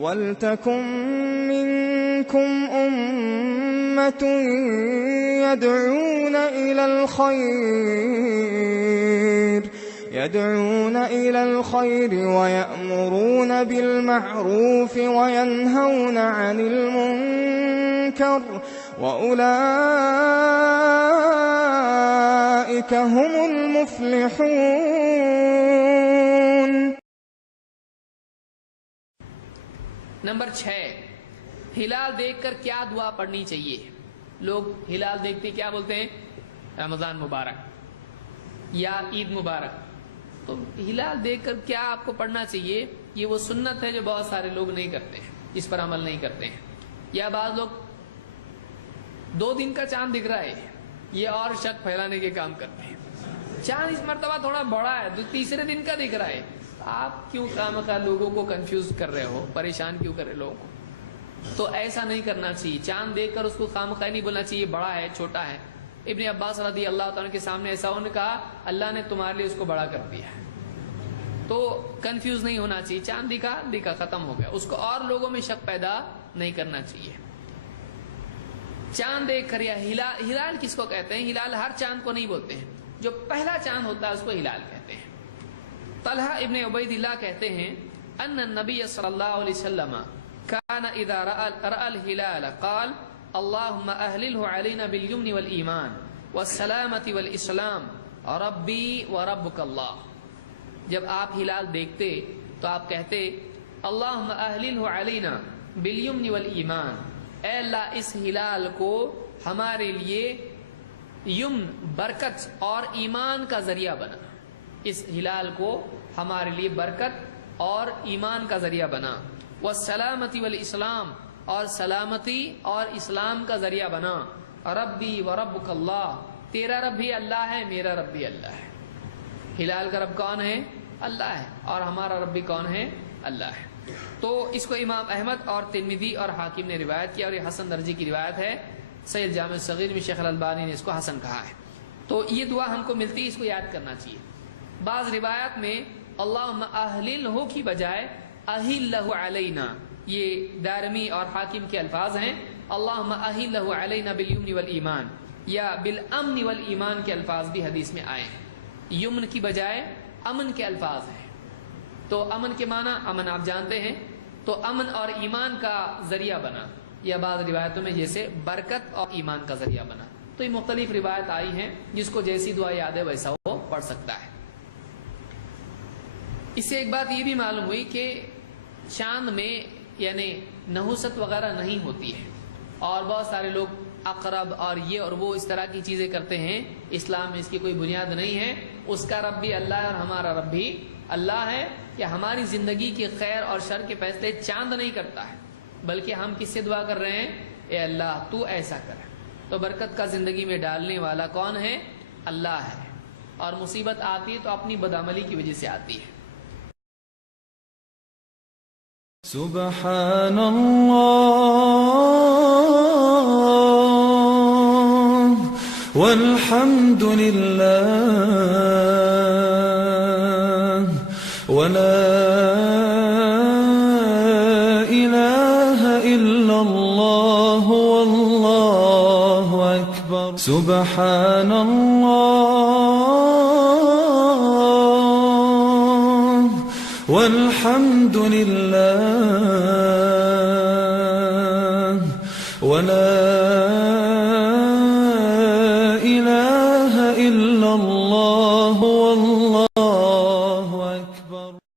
वल्तकुम मिनकुम उम्मतुन यदऊन इलल खैर वयअमुरून बिल मअरूफ वयनहौन अनिल मुनकर वउलाइक हुमुल मुफ्लिहून। नंबर 6, हिलाल देखकर क्या दुआ पढ़नी चाहिए। लोग हिलाल देखते क्या बोलते हैं, रमजान मुबारक या ईद मुबारक। तो हिलाल देखकर क्या आपको पढ़ना चाहिए, ये वो सुन्नत है जो बहुत सारे लोग नहीं करते हैं, इस पर अमल नहीं करते हैं। या बाज़ लोग 2 दिन का चांद दिख रहा है, ये और शक फैलाने के काम करते हैं। चांद इस मर्तबा थोड़ा बड़ा है, तो तीसरे दिन का दिख रहा है। आप क्यों खामखा लोगों को कंफ्यूज कर रहे हो, परेशान क्यों कर रहे लोगों को। तो ऐसा नहीं करना चाहिए। चांद देखकर उसको खामखा नहीं बोलना चाहिए बड़ा है छोटा है। इब्ने अब्बास रज़ी अल्लाह ताला के सामने ऐसा उन्होंने कहा, अल्लाह ने तुम्हारे लिए उसको बड़ा कर दिया है। तो कंफ्यूज नहीं होना चाहिए। चांद दिखा खत्म हो गया, उसको और लोगों में शक पैदा नहीं करना चाहिए। चांद देख कर या हिलाल किसको कहते हैं, हिलाल हर चांद को नहीं बोलते हैं, जो पहला चांद होता है उसको हिलाल कहते हैं। तलहा इब्ने उबैदिल्लाह कहते हैं, अन्ना नबी सल्लल्लाहु अलैहि वसल्लम काना इज़ा रअल हिलाल क़ाल अल्लाहुम्मा अहलिलहु अलैना बिल यमनि वल ईमान वस्सलामति वल इस्लाम रब्बी व रब्बुकल्लाह। जब आप हिलाल देखते तो आप कहते अल्लाहुम्मा अहलिलहु अलैना बिल यमनि वल ईमान, ऐ अल्लाह इस हिलाल को हमारे लिए यमन बरकत और ईमान का जरिया बना। इस हिलाल को हमारे लिए बरकत और ईमान का जरिया बना। वस्सलामति वल इस्लाम, और सलामती और इस्लाम का जरिया बना। रब्बी व रब्बुकल्लाह, तेरा रब भी अल्लाह है, मेरा रब भी अल्लाह है। हिलाल का रब कौन है, अल्लाह है, और हमारा रब भी कौन है, अल्लाह है। तो इसको इमाम अहमद और तिर्मिज़ी और हाकिम ने रिवायत किया, और ये हसन दर्जे की रिवायत है। सैयद जामे सगीर में शेख अल-अलबानी ने इसको हसन कहा है। तो ये दुआ हमको मिलती है, इसको याद करना चाहिए। बाज़ रिवायत में अल्लाहुम्मा अहलिलहु की बजाय अहिल्लहु अलैना, ये दारमी और हाकिम के अल्फाज हैं। अल्लाहुम्मा अहिल्लहु अलैना बिल यमनि वल ईमान या बिल अमनि वल ईमान के अल्फाज भी हदीस में आए हैं। यमन की बजाय अमन के अल्फाज हैं। तो अमन के माना अमन आप जानते हैं, तो अमन और ईमान का जरिया बना, या बाद रिवायतों में जैसे बरकत और ईमान का जरिया बना। तो ये मुख्तलिफ रिवायत आई हैं, जिसको जैसी दुआ याद है वैसा वो पढ़ सकता है। इससे एक बात ये भी मालूम हुई कि चांद में यानी नहुसत वगैरह नहीं होती है, और बहुत सारे लोग अकरब और ये और वो इस तरह की चीजें करते हैं। इस्लाम में इसकी कोई बुनियाद नहीं है। उसका रब भी अल्लाह है और हमारा रब भी अल्लाह है। कि हमारी जिंदगी की खैर और शर के फैसले चांद नहीं करता है, बल्कि हम किससे दुआ कर रहे हैं, ए अल्लाह तू ऐसा कर। तो बरकत का जिंदगी में डालने वाला कौन है, अल्लाह है। और मुसीबत आती है तो अपनी बदअमली की वजह से आती है। सुब्हानल्लाह वल्हम्दुलिल्लाह वला इलाहा इल्लल्लाह वल्लाहु अकबर। सुब्हानल्लाह वल्हम्दुलिल्लाह वला इलाहा इल्लल्लाह वल्लाहु